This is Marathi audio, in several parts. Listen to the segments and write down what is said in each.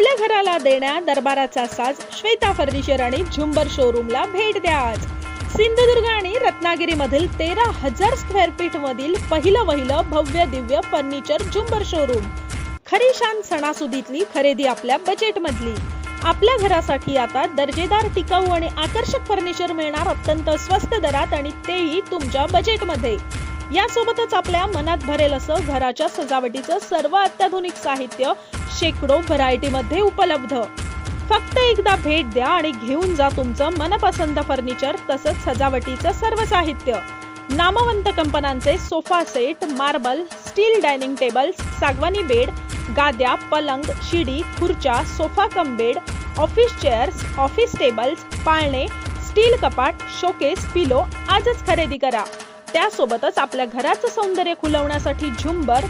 आपल्या घराला देण्या दरबाराचा साज श्वेता फर्निचर आणि झुंबर शोरूमला भेट द्या आज. सिंधुदुर्ग आणि रत्नागिरी मधील 13,000 स्क्वेअर फीट मधील पहिलं भव्य दिव्य फर्निचर झुंबर शोरूम. खरी शान सणासुदीतली खरेदी आपल्या बजेट मधली. आपल्या घरासाठी आता दर्जेदार, टिकाऊ आणि आकर्षक फर्निचर मिळणार अत्यंत स्वस्त दरात आणि तेही तुमच्या बजेट मध्ये. यासोबतच आपल्या मनात भरेल असं घराच्या सजावटीचं सर्व अत्याधुनिक साहित्य शेकडो व्हरायटी मध्ये उपलब्ध. फक्त एकदा भेट द्या आणि घेऊन जा तुमचं मनपसंत फर्निचर तसंच सजावटीचं सर्व साहित्य. नामवंत कंपन्यांचे sofa set, marble, steel dining tables, सागवानी बेड, गाद्या, पलंग, शिडी, खुर्च्या, sofa cum bed, office chairs, office tables, पाळणे, स्टील कपाट, शोकेस, पिलो आजच खरेदी करा. त्यासोबतच आपल्या घराचं सौंदर्य खुलवण्यासाठी झुंबर,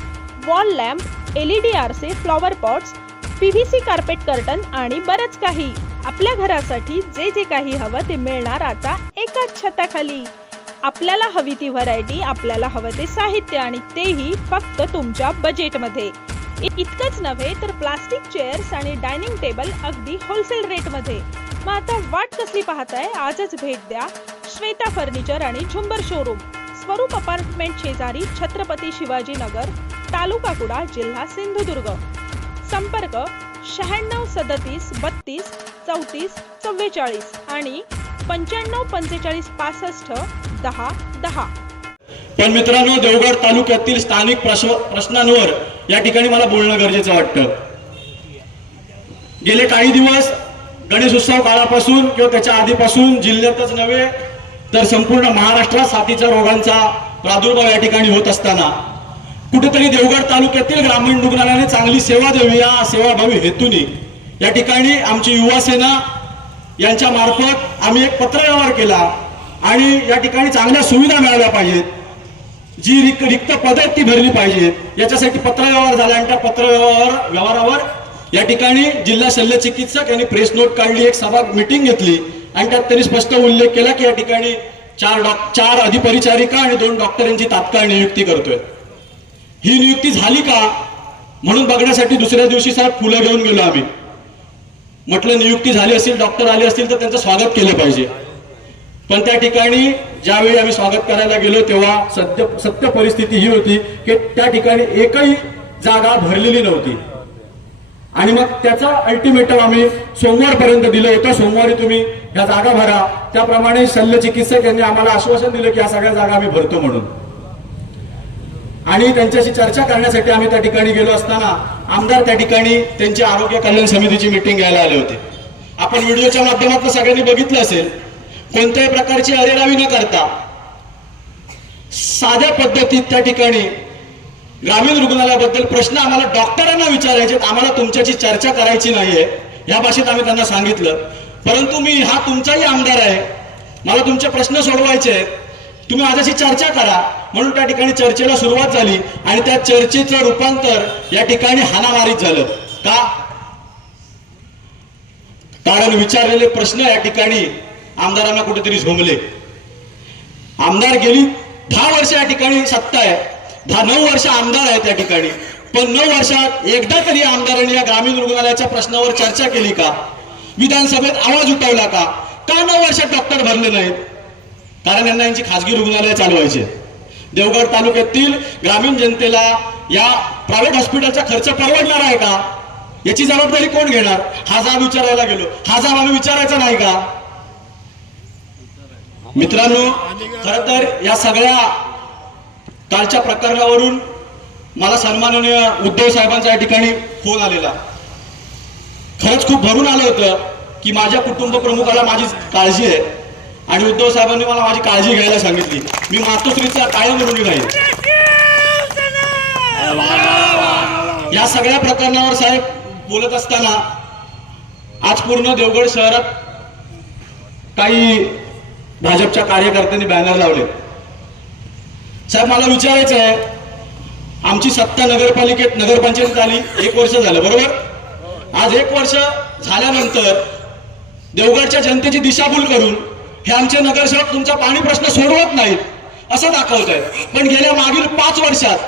वॉल लॅम्प, LED आरसे, flower pots, PVC carpet curtain आणि बरंच काही. आपल्या घरासाठी जे जे काही हवं ते मिळणार आता एकाच छताखाली. आपल्याला हवी ती व्हरायटी, आपल्याला हवं ते साहित्य आणि तेही फक्त तुमच्या बजेटमध्ये. इतकंच नव्हे तर प्लास्टिक चेअर्स आणि डायनिंग टेबल अगदी होलसेल रेट मध्ये. मग आता वाट कसली पाहताय? आजच भेट द्या श्वेता फर्निचर आणि झुंबर शोरूम, स्वरूप अपार्टमेंट शेजारी, छत्रपती शिवाजी नगर, तालुका कुडाळ, जिल्हा सिंधुदुर्ग. संपर्क 96 37 32 34 44 आणि 95 45 65 10 10. पण मित्रांनो, देवगड तालुक्यातील स्थानिक प्रश्नांवर या ठिकाणी मला बोलणं गरजेचं वाटतं. गेले काही दिवस गणेशोत्सव काळापासून किंवा त्याच्या आधीपासून जिल्ह्यातच नव्हे तर संपूर्ण महाराष्ट्रात साथीच्या रोगांचा प्रादुर्भाव या ठिकाणी होत असताना कुठेतरी देवगड तालुक्यातील ग्रामीण रुग्णालयाने चांगली सेवा द्यावी या सेवाभावी हेतूने या ठिकाणी आमची युवा सेना यांच्या मार्फत आम्ही एक पत्रव्यवहार केला आणि या ठिकाणी चांगल्या सुविधा मिळाल्या पाहिजेत, जी रिक्त पद आहेत ती भरली पाहिजेत, याच्यासाठी पत्रव्यवहार झाला. आणि त्या पत्रव्यवहारावर या ठिकाणी जिल्हा शल्य चिकित्सक यांनी प्रेस नोट काढली, एक सभा मीटिंग घेतली आणि त्यात त्यांनी स्पष्ट उल्लेख केला की या ठिकाणी 4 अधिपरिचारिका आणि 2 डॉक्टरांची तात्काळ नियुक्ती करतोय. ही नियुक्ती झाली का म्हणून बघण्यासाठी दुसऱ्या दिवशी साहेब फुलं घेऊन गेलो आम्ही. म्हटलं नियुक्ती झाली असेल, डॉक्टर आले असतील तर त्यांचं स्वागत केलं पाहिजे. पण त्या ठिकाणी ज्यावेळी आम्ही स्वागत करायला गेलो तेव्हा सत्य परिस्थिती ही होती की त्या ठिकाणी एकही जागा भरलेली नव्हती. आणि मग त्याचा अल्टिमेटम आम्ही सोमवारपर्यंत दिलं होतं. सोमवारी तुम्ही ह्या जागा भरा. त्याप्रमाणे शल्य चिकित्सक यांनी आम्हाला आश्वासन दिलं की या सगळ्या जागा आम्ही भरतो म्हणून. आणि त्यांच्याशी चर्चा करण्यासाठी आम्ही त्या ठिकाणी गेलो असताना आमदार त्या ठिकाणी त्यांची आरोग्य कल्याण समितीची मीटिंग घ्यायला आले होते. आपण व्हिडिओच्या माध्यमातून सगळ्यांनी बघितलं असेल. कोणत्याही प्रकारची अरेरावी न करता साध्या पद्धतीत त्या ठिकाणी ग्रामीण रुग्णालयाबद्दल प्रश्न आम्हाला डॉक्टरांना विचारायचे, आम्हाला तुमच्याशी चर्चा करायची नाहीये या भाषेत आम्ही त्यांना सांगितलं. परंतु मी हा तुमचाही आमदार आहे, मला तुमचे प्रश्न सोडवायचे आहेत, तुम्ही माझ्याशी चर्चा करा. म्हणून त्या ठिकाणी चर्चेला सुरुवात झाली आणि त्या चर्चेचं रूपांतर या ठिकाणी हाणामारीत झालं. का? कारण विचारलेले प्रश्न या ठिकाणी आमदारांना कुठेतरी झोंबले. आमदार गेली 10 वर्ष या ठिकाणी सत्ता आहे, 9 वर्ष आमदार आहेत त्या ठिकाणी. पण 9 वर्षात एकदा तरी आमदारांनी या ग्रामीण रुग्णालयाच्या प्रश्नावर चर्चा केली का? विधानसभेत आवाज उठवला का? 9 वर्षात डॉक्टर भरले नाहीत? कारण यांना यांची खासगी रुग्णालय चालवायचे. देवगड तालुक्यातील ग्रामीण जनतेला या प्रायव्हेट हॉस्पिटलचा खर्च परवडणार आहे का? याची जबाबदारी कोण घेणार? हा जाब विचारायला गेलो. हा जाब आम्ही विचारायचा नाही का? मित्रांनो, खरं तर या सगळ्या कालच्या प्रकरणावरून मला सन्माननीय उद्धव साहेबांचा या ठिकाणी फोन आलेला. खरंच खूप भरून आलं होतं की माझ्या कुटुंब प्रमुखाला माझी काळजी आहे आणि उद्धव साहेबांनी मला माझी काळजी घ्यायला सांगितली. मी मातोश्रीचा कायम ऋणी राहील. या सगळ्या प्रकरणावर साहेब बोलत असताना आज पूर्ण देवगड शहरात काही भाजपच्या कार्यकर्त्यांनी बॅनर लावले. साहेब मला विचारायचं आहे, आमची सत्ता नगरपालिकेत नगरपंचायतीत आली 1 वर्ष झालं बरोबर. आज 1 वर्ष झाल्यानंतर देवगडच्या जनतेची दिशाभूल करून हे आमचे नगरसेवक तुमचा पाणी प्रश्न सोडवत नाहीत असं दाखवत आहे. पण गेल्या मागील 5 वर्षात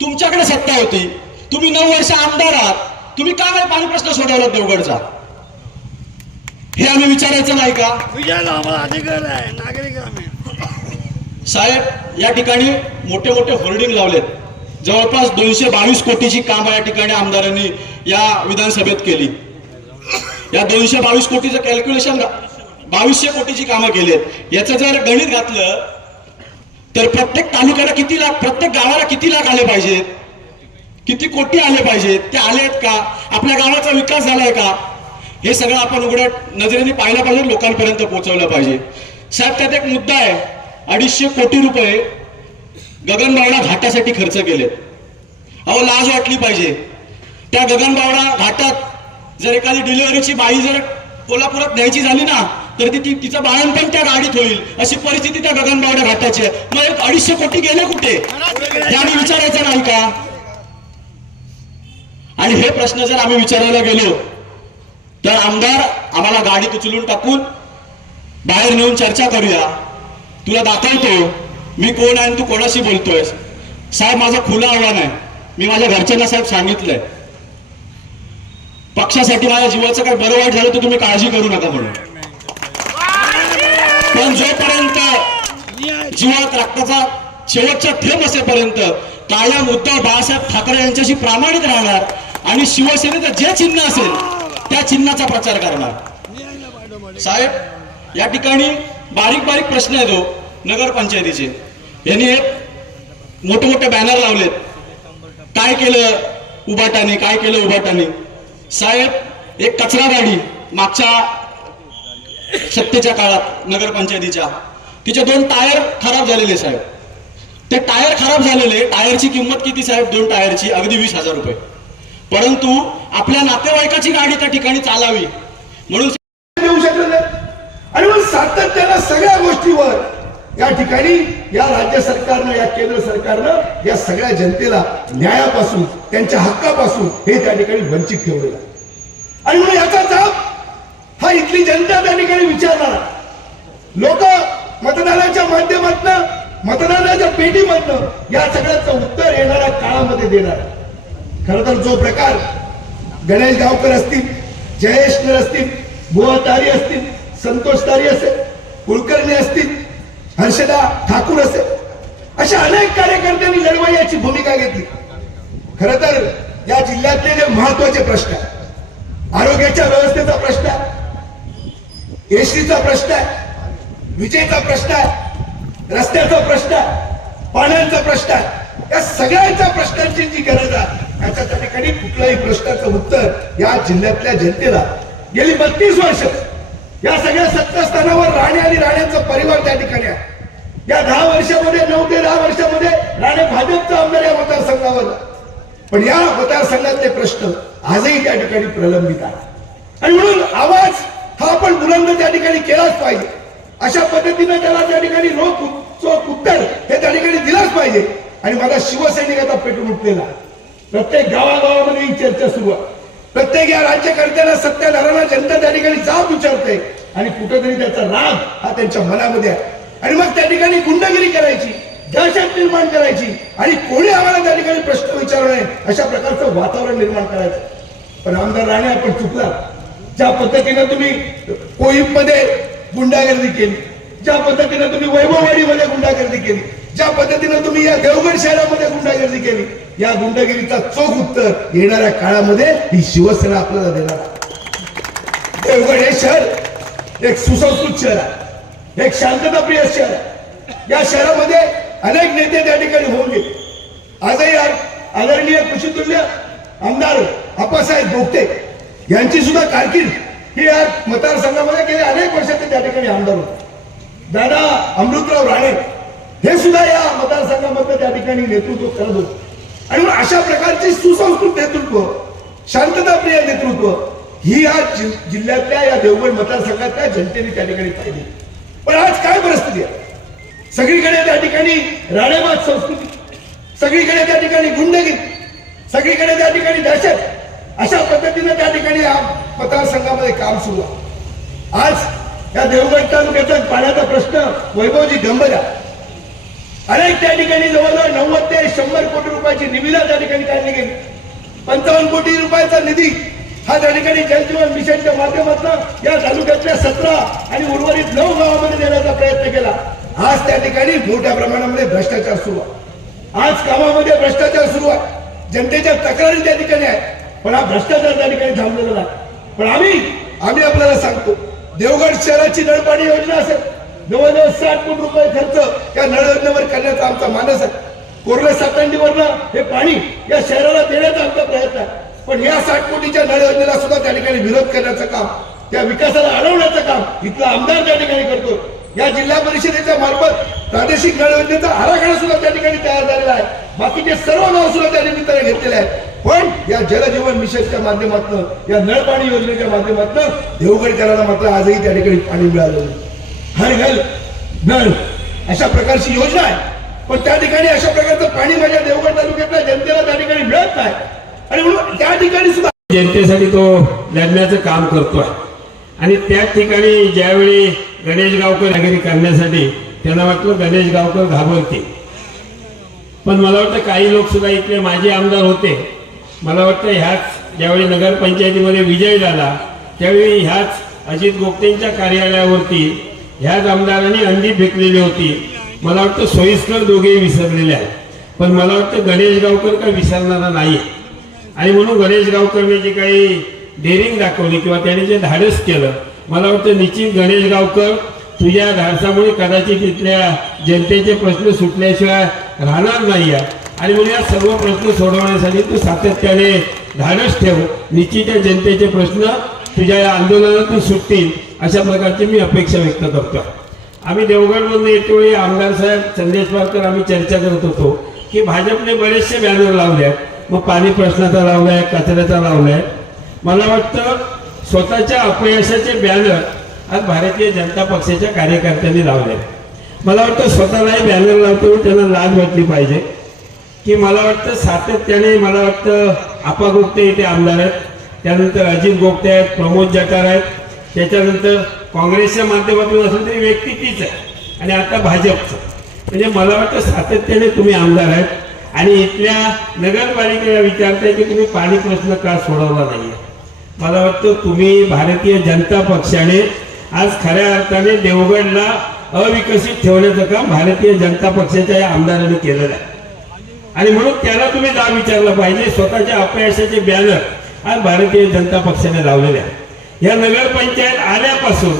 तुमच्याकडे सत्ता होती, तुम्ही 9 वर्ष आमदार आहात, तुम्ही का नाही पाणी प्रश्न सोडवला देवगडचा? हे आम्ही विचारायचं नाही का? आम्हाला अधिकार आहे, नागरिक आम्ही. साहेब, या ठिकाणी मोठे मोठे होर्डिंग लावलेत. जवळपास 222 कोटीची कामं या ठिकाणी आमदारांनी या विधानसभेत केली. या 222 कोटीचं कॅल्क्युलेशन 2200 कोटीची कामं केलीत. याचं जर गणित घातलं तर प्रत्येक तालुक्याला किती लाख, प्रत्येक गावाला किती लाख आले पाहिजेत, किती कोटी आले पाहिजेत, ते आलेत का? आपल्या गावाचा विकास झालाय का? हे सगळं आपण उघड्या नजरेने पाहिलं पाहिजे, लोकांपर्यंत पोहोचवलं पाहिजे. साहेब, त्यात एक मुद्दा आहे. 250 कोटी रुपये गगनबावडा घाटासाठी खर्च केलेत. अहो, लाज वाटली पाहिजे. त्या गगनबावडा घाटात जर एखादी डिलिव्हरीची बाई जर कोल्हापुरात न्यायची झाली ना, तर तिचं बाळंतपण त्या गाडीत होईल, अशी परिस्थिती त्या गगनबावडा घाटाची आहे. मग 250 कोटी गेले कुठे, हे आम्ही विचारायचं नाही का? आणि हे प्रश्न जर आम्ही विचारायला गेलो तर आमदार आम्हाला गाडीत उचलून टाकून बाहेर नेऊन चर्चा करूया, तुला दाखवतो मी कोण आहे आणि तू कोणाशी बोलतोय. साहेब, माझं खुलं आव्हान आहे. मी माझ्या घरच्यांना साहेब सांगितलंय, पक्षासाठी माझ्या जीवाचं काय बरं वाईट झालं तर तुम्ही काळजी करू नका म्हणून. पण जोपर्यंत जीवात रक्ताचा शेवटचा थेंब असेपर्यंत कायम उद्धव बाळासाहेब ठाकरे यांच्याशी प्रामाणिक राहणार आणि शिवसेनेचं जे चिन्ह असेल त्या चिन्हाचा प्रचार करणार. साहेब, या ठिकाणी बारीक बारीक प्रश्न आहेत हो नगरपंचायतीचे. यांनी एक मोठे मोठे बॅनर लावलेत. काय केलं उभाटाने, काय केलं उभाटाने? साहेब, एक कचरा गाडी मागच्या सत्तेच्या काळात नगरपंचायतीच्या, तिचे 2 टायर खराब झालेले. साहेब, ते टायर खराब झालेले, टायरची किंमत किती साहेब? 2 टायरची अगदी 20,000 रुपये. परंतु आपल्या नातेवाईकाची गाडी त्या ठिकाणी चालावी म्हणून देऊ शकत नाही. आणि मग सातत्यानं सगळ्या गोष्टीवर या ठिकाणी या राज्य सरकारनं, या केंद्र सरकारनं या सगळ्या जनतेला न्यायापासून, त्यांच्या हक्कापासून हे त्या ठिकाणी वंचित ठेवलेलं आहे. आणि मग याचा जाब हा इथली जनता त्या ठिकाणी विचारणार. लोक मतदानाच्या माध्यमातून, मतदानाच्या पेटीमधनं या सगळ्याचं उत्तर येणाऱ्या काळामध्ये देणार. खर तर जो प्रकार गणेश गावकर असतील, जयेश नर असतील, बुवा तारी असतील, संतोष तारी असेल, कुलकर्णी असतील, हर्षदा ठाकूर असेल, अशा अनेक कार्यकर्त्यांनी लढवय्याची भूमिका घेतली. खर तर या जिल्ह्यातले जे महत्वाचे प्रश्न आहे, आरोग्याच्या व्यवस्थेचा प्रश्न आहे, एसटीचा प्रश्न आहे, विजेचा प्रश्न आहे, रस्त्याचा प्रश्न आहे, पाण्याचा प्रश्न आहे, या सगळ्यांच्या प्रश्नांची जी गरज आहे याच्या त्या ठिकाणी कुठल्याही प्रश्नाचं उत्तर या जिल्ह्यातल्या जनतेला गेली 32 वर्ष या सगळ्या सत्तास्थानावर राणे आणि राणेंचा परिवार त्या ठिकाणी आहे. या 10 वर्षामध्ये, 9 ते 10 वर्षामध्ये राणे भाजपचा आमदार या मतदारसंघावर. पण या मतदारसंघातले प्रश्न आजही त्या ठिकाणी प्रलंबित आहेत. आणि म्हणून आवाज हा आपण बुलंद त्या ठिकाणी केलाच पाहिजे. अशा पद्धतीने त्याला त्या ठिकाणी चोख उत्तर हे त्या ठिकाणी दिलाच पाहिजे. आणि माझा शिवसैनिक आता पेटून उठलेला आहे. प्रत्येक गावागावामध्ये ही चर्चा सुरू आहे. प्रत्येक या राज्यकर्त्याला, सत्ताधाऱ्यांना जनता त्या ठिकाणी जाब विचारते आणि कुठेतरी त्याचा राग हा त्यांच्या मनामध्ये आहे. आणि मग त्या ठिकाणी गुंडगिरी करायची, दहशत निर्माण करायची आणि कोणी आम्हाला त्या ठिकाणी प्रश्न विचारू नये अशा प्रकारचं वातावरण निर्माण करायचं. पण आमदार राणे, आपण चुकला. ज्या पद्धतीनं तुम्ही कोळीमध्ये गुंडागर्दी केली, ज्या पद्धतीनं तुम्ही वैभववाडीमध्ये गुंडागर्दी केली, ज्या पद्धतीनं तुम्ही या देवगड शहरामध्ये गुंडागर्दी केली, या गुंडगिरीचा चोख उत्तर येणाऱ्या काळामध्ये ही शिवसेना आपल्याला देणार आहे. देवगड हे शहर एक सुसंस्कृत शहर आहे, एक शांतताप्रिय शहर आहे. या शहरामध्ये अनेक नेते त्या ठिकाणी होऊन गेले. आजही आदरणीय कृषीतुल्य आमदार आप्पासाहेब बोगटे यांची सुद्धा कारकीर्द ही या मतदारसंघामध्ये गेले अनेक वर्ष ते त्या ठिकाणी आमदार होते. दादा अमृतराव राणे हे सुद्धा या मतदारसंघामध्ये त्या ठिकाणी नेतृत्व करत होते. आणि अशा प्रकारची सुसंस्कृत नेतृत्व, शांतताप्रिय नेतृत्व ही या जिल्ह्यातल्या, या देवगड मतदारसंघातल्या जनतेने त्या ठिकाणी पाहिली. पण आज काय परिस्थिती आहे? सगळीकडे त्या ठिकाणी राणेबाज संस्कृती, सगळीकडे त्या ठिकाणी गुंडगिरी, सगळीकडे त्या ठिकाणी दहशत. अशा पद्धतीने त्या ठिकाणी या मतदारसंघामध्ये काम सुरू आहे. आज या देवगड तालुक्याचा पाण्याचा प्रश्न वैभवजी गंभीर आहे. अनेक त्या ठिकाणी जवळजवळ 90 ते 100 कोटी रुपयाची निविदा त्या ठिकाणी काढली गेली. 55 कोटी रुपयाचा निधी हा त्या ठिकाणी जलजीवन मिशनच्या माध्यमातून या तालुक्यातल्या 17 आणि उर्वरित 9 गावामध्ये देण्याचा प्रयत्न केला. आज त्या ठिकाणी मोठ्या प्रमाणामध्ये भ्रष्टाचार सुरू आहे. आज कामामध्ये भ्रष्टाचार सुरू आहे. जनतेच्या तक्रारी त्या ठिकाणी आहे, पण हा भ्रष्टाचार त्या ठिकाणी थांबलेला नाही. पण आम्ही आपल्याला सांगतो, देवगड शहराची नळपाणी योजना असेल, जवळजवळ 60 कोटी रुपये खर्च या नळ योजनेवर करण्याचा आमचा मानस आहे. कोरले सातंडीवरनं हे पाणी या शहराला देण्याचा आमचा प्रयत्न आहे. पण या 60 कोटीच्या नळ योजनेला सुद्धा त्या ठिकाणी विरोध करण्याचं काम, त्या विकासाला अडवण्याचं काम इथला आमदार त्या ठिकाणी करतो. या जिल्हा परिषदेच्या मार्फत प्रादेशिक नळ योजनेचा आराखडा सुद्धा त्या ठिकाणी तयार झालेला आहे. बाकीचे सर्व गाव सुद्धा त्या निमित्ताने घेतलेले आहेत. पण या जलजीवन मिशनच्या माध्यमातून, या नळपाणी योजनेच्या माध्यमातून देवगडकरांना मात्र आजही त्या ठिकाणी पाणी मिळालं नाही. हर घर नळ अशा प्रकारची योजना आहे, पण त्या ठिकाणी अशा प्रकारचं पाणी माझ्या देवगड तालुक्यातल्या जनतेला त्या ठिकाणी मिळत नाही. आणि म्हणून त्या ठिकाणी सुद्धा जनतेसाठी तो लढण्याचं काम करतोय. आणि त्याच ठिकाणी ज्यावेळी गणेश गावकर नागरिक करण्यासाठी त्यांना वाटलं गणेश गावकर घाबरते, पण मला वाटतं काही लोक सुद्धा इथले माजी आमदार होते. मला वाटतं ह्याच ज्यावेळी नगरपंचायतीमध्ये विजय झाला त्यावेळी ह्याच अजित गोपतेंच्या कार्यालयावरती ह्याच आमदारांनी अंडी फेकलेली होती. मला वाटतं सोयीस्कर दोघेही विसरलेले आहेत, पण मला वाटतं गणेश गावकर काही विसरणारा नाही. आणि म्हणून गणेश गावकरने जे काही डेअरिंग दाखवली किंवा त्याने जे धाडस केलं, मला वाटतं निश्चित गणेश गावकर तुझ्या धाडसामुळे कदाचित इथल्या जनतेचे प्रश्न सुटल्याशिवाय राहणार नाही आहे. आणि म्हणून या सर्व प्रश्न सोडवण्यासाठी तू सातत्याने धाडस ठेव. निश्चित या जनतेचे प्रश्न तुझ्या या आंदोलनातून सुटतील अशा प्रकारची मी अपेक्षा व्यक्त करतो. आम्ही देवगडमधून येते वेळी आमदार साहेब संदेश पारकर आम्ही चर्चा करत होतो की भाजपने बरेचसे बॅनर लावले आहेत. मग पाणी प्रश्नाचा लावलाय, कचऱ्याचा लावलाय. मला वाटतं स्वतःच्या अपयशाचे बॅनर आज भारतीय जनता पक्षाच्या कार्यकर्त्यांनी लावले. मला वाटतं स्वतःलाही बॅनर लावतो त्यांना लाज वाटली पाहिजे की मला वाटतं सातत्याने मला वाटतं आपा गोपते इथे आमदार आहेत, त्यानंतर अजित गोपते आहेत, प्रमोद जठार आहेत, त्याच्यानंतर काँग्रेसच्या माध्यमातून असेल तरी व्यक्ती तीच आहे, आणि आता भाजपचं. म्हणजे मला वाटतं सातत्याने तुम्ही आमदार आहेत आणि इथल्या नगरपालिकेला विचारताय की तुम्ही पाणी प्रश्न का सोडवला नाही. मला वाटतं तुम्ही भारतीय जनता पक्षाने आज खऱ्या अर्थाने देवगडला अविकसित ठेवण्याचं काम भारतीय जनता पक्षाच्या या आमदारांनी केलेलं आहे. आणि म्हणून त्याला तुम्ही जाब विचारला पाहिजे. स्वतःच्या अपयशाचे बॅनर आज भारतीय जनता पक्षाने लावलेले आहे. या नगरपंचायत आल्यापासून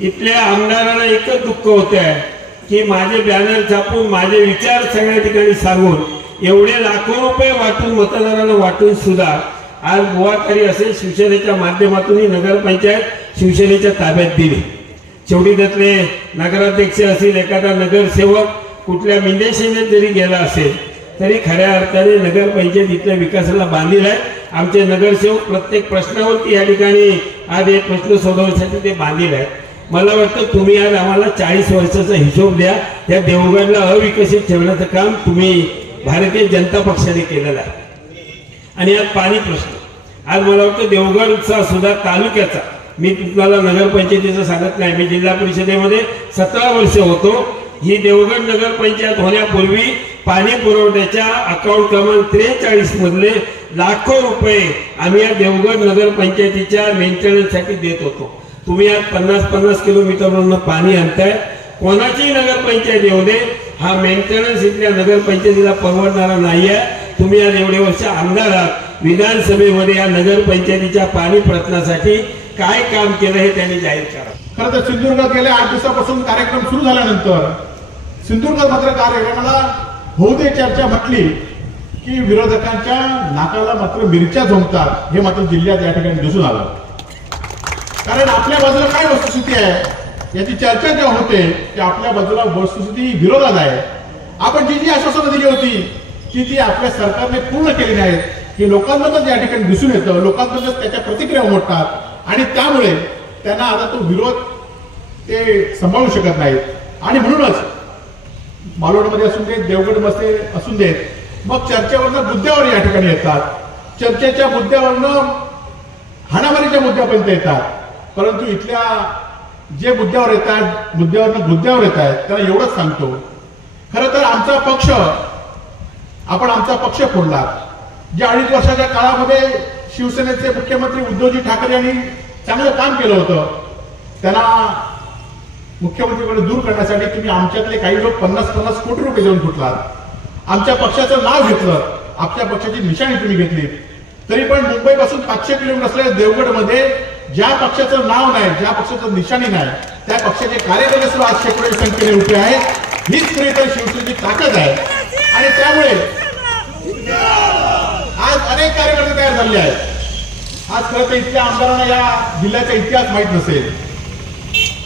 इथल्या आमदारांना एकच दुःख होत आहे की माझे बॅनर छापून माझे विचार सगळ्या ठिकाणी सांगून एवढे लाखो रुपये वाटून मतदारांना वाटून सुद्धा आज बुवाकारी असेल शिवसेनेच्या माध्यमातून ही नगरपंचायत शिवसेनेच्या ताब्यात दिली. शेवटी त्यातले नगराध्यक्ष असतील, एखादा नगरसेवक कुठल्या मिंदेशेने जरी गेला असेल तरी खऱ्या अर्थाने नगरपंचायत इथल्या विकासाला बांधील आहे. आमचे नगरसेवक प्रत्येक प्रश्नावरती या ठिकाणी आज एक प्रश्न सोडवण्यासाठी ते बांधील आहेत. मला वाटतं तुम्ही आज आम्हाला 40 वर्षाचा हिशोब द्या. त्या देवगडला अविकसित ठेवण्याचं काम तुम्ही भारतीय जनता पक्षाने केलेलं आहे. आणि आज पाणी प्रश्न आज मला वाटतं देवगडचा सुद्धा तालुक्याचा, मी तुम्हाला नगरपंचायतीचं सांगत नाही, मी जिल्हा परिषदेमध्ये 17 वर्ष होतो. ही देवगड नगरपंचायत होण्यापूर्वी पाणी पुरवठ्याच्या अकाउंट क्रमांक 43 मधले लाखो रुपये आम्ही या देवगड नगरपंचायतीच्या मेंटेनन्ससाठी देत होतो. तुम्ही आज 50-50 किलोमीटरवरून पाणी आणताय. कोणाची नगरपंचायत येऊ दे, हा मेंटेनन्स इथल्या नगरपंचायतीला परवडणारा नाही आहे. तुम्ही आज एवढे वर्ष आमदार आहात, विधानसभेमध्ये या नगरपंचायतीच्या पाणी प्रश्नासाठी काय काम केलं हे त्यांनी जाहीर करा. खरं तर सिंधुदुर्गात गेल्या 8 दिवसापासून कार्यक्रम सुरू झाल्यानंतर सिंधुदुर्गात मात्र कार्यक्रमाला होऊ दे चर्चा म्हटली की विरोधकांच्या नाकाला मात्र मिरच्या झोंबतात हे मात्र जिल्ह्यात या ठिकाणी दिसून आलं. कारण आपल्या बाजूला काय वस्तुस्थिती आहे याची चर्चा जेव्हा होते की आपल्या बाजूला वस्तुस्थिती विरोधात आहे. आपण जी आश्वासनं दिली होती की ती आपल्या सरकारने पूर्ण केली नाहीत हे लोकांमधून या ठिकाणी दिसून येतं. लोकांमधून त्याच्या प्रतिक्रिया उमटतात आणि त्यामुळे त्यांना आता तो विरोध ते सांभाळू शकत नाहीत. आणि म्हणूनच मालोडमध्ये असून देत, देवगडमध्ये असून देत, मग चर्चेवरनं मुद्द्यावर या ठिकाणी येतात. चर्चेच्या मुद्द्यावरनं हाणामारीच्या मुद्द्यापर्यंत येतात. परंतु इथल्या जे मुद्द्यावर येतात, मुद्द्यावर येत आहेत त्यांना एवढंच सांगतो, खरं तर आमचा पक्ष, आपण आमचा पक्ष फोडला, जे 2.5 वर्षाच्या काळामध्ये शिवसेनेचे मुख्यमंत्री उद्धवजी ठाकरे यांनी चांगलं काम केलं होतं, त्यांना मुख्यमंत्रीकडे दूर करण्यासाठी तुम्ही आमच्यातले काही लोक 50-50 कोटी रुपये देऊन फुटलात. आमच्या पक्षाचं नाव घेतलं, आपल्या पक्षाची निशाणी तुम्ही घेतली. तरी पण मुंबईपासून 500 किलोमीटर असलेल्या देवगडमध्ये ज्या पक्षाचं नाव नाही, ज्या पक्षाचं निशाणी नाही, त्या पक्षाचे कार्यकर्ते सुद्धा आज शेकडो संख्येने उभे आहेत. हीच खरी तर शिवसेनेची ताकद आहे. आणि त्यामुळे आज अनेक कार्यकर्ते तयार झाले आहेत. आज खरं तर इथल्या आमदारांना या जिल्ह्याचा इतिहास माहीत नसेल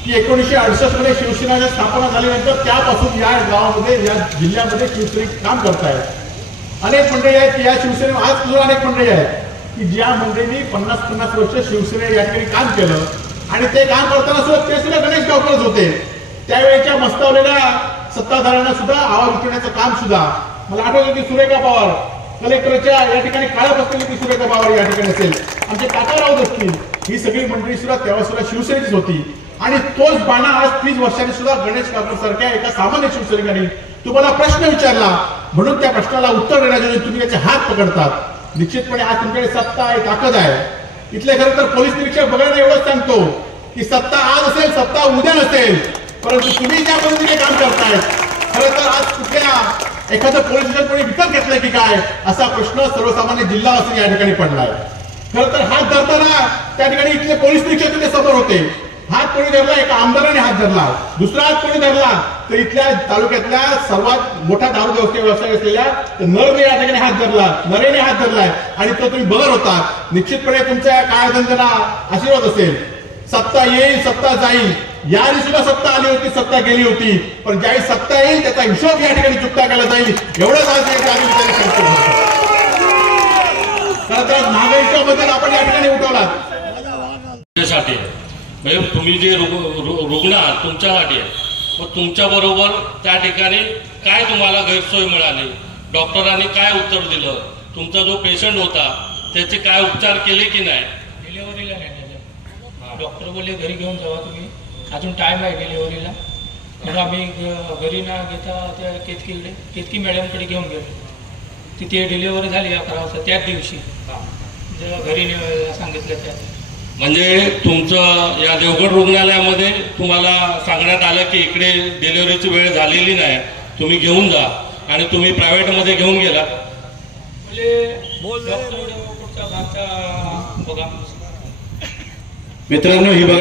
की 1968 मध्ये शिवसेनेची स्थापना झाल्यानंतर त्यापासून या गावामध्ये, या जिल्ह्यामध्ये शिवसैनिक काम करतायत. अनेक मंडळी आहेत की या शिवसेने, आज सुद्धा अनेक मंडळी आहेत की ज्या मंडळींनी 50-50 वर्ष शिवसेने या ठिकाणी काम केलं आणि ते काम करताना सुद्धा ते सुद्धा गणेश गावकरच होते. त्यावेळेच्या मस्तावलेल्या सत्ताधाऱ्यांना सुद्धा आवाज उठवण्याचं काम सुद्धा मला आठवतं की सुरेखा पवार कलेक्टरच्या या ठिकाणी काळा बसलेली ती सुरेखा पवार या ठिकाणी असेल, आमचे काका राऊत असतील, ही सगळी मंडळी सुद्धा तेव्हा सुद्धा शिवसेनेचीच होती. आणि तोच बाणा आज 30 वर्षांनी सुद्धा गणेश गावकर सारख्या एका सामान्य शिवसैनिकांनी तुम्हाला प्रश्न विचारला म्हणून त्या प्रश्नाला उत्तर देण्याच्या तुम्ही त्याचे हात पकडतात. निश्चितपणे आज तुमच्याकडे सत्ता आहे, ताकद आहे. इथले खरं तर पोलीस निरीक्षक बघायला एवढंच सांगतो की सत्ता आज असेल, सत्ता उद्या नसेल, परंतु तुम्ही ज्या पद्धतीने काम करतायत खरं तर आज कुठल्या एखादं पोलीस स्टेशन कोणी विकत घेतलंय की काय असा प्रश्न सर्वसामान्य जिल्हावासी या ठिकाणी पडलाय. खरं तर हात धरताना त्या ठिकाणी इथले पोलीस निरीक्षक तिथे समोर होते. हात कोणी धरला, एका आमदाराने हात धरला, दुसरा हात कोणी धरला तर इथल्या तालुक्यातल्या सर्वात मोठा दारू व्यवसाय असलेल्या नरने या ठिकाणी हात धरला, नरेने हात धरलाय आणि तो तुम्ही बघत होता. निश्चितपणे तुमच्या काळाधंद्याला आशीर्वाद असेल. सत्ता येईल, सत्ता जाईल. याआधी सुद्धा सत्ता आली होती, सत्ता गेली होती, पण ज्यावेळी सत्ता येईल त्याचा हिशोब या ठिकाणी चुकता केला जाईल एवढंच आज खरं तर महागाईच्या बद्दल आपण या ठिकाणी उठवलात. म्हणजे तुम्ही जे रुग्ण आहात तुमच्यासाठी आहे, मग तुमच्याबरोबर त्या ठिकाणी काय तुम्हाला गैरसोय मिळाली, डॉक्टरांनी काय उत्तर दिलं, तुमचा जो पेशंट होता त्याचे काय उपचार केले की नाही? डिलिव्हरीला नाही डॉक्टर बोलले घरी घेऊन जावा तुम्ही, अजून टाईम आहे डिलिव्हरीला. म्हणून आम्ही घरी न घेता त्या केतकी मॅडमकडे घेऊन गेलो. तिथे डिलिव्हरी झाली 11 वाजता त्याच दिवशी, जेव्हा घरी सांगितलं त्या. म्हणजे तुमचं या देवगड रुग्णालयामध्ये तुम्हाला सांगण्यात आलं की इकडे डिलिव्हरीची वेळ झालेली नाही, तुम्ही घेऊन जा, आणि तुम्ही प्रायव्हेटमध्ये घेऊन गेला. म्हणजे पुढचा भागचा बघा मित्रांनो, ही बघा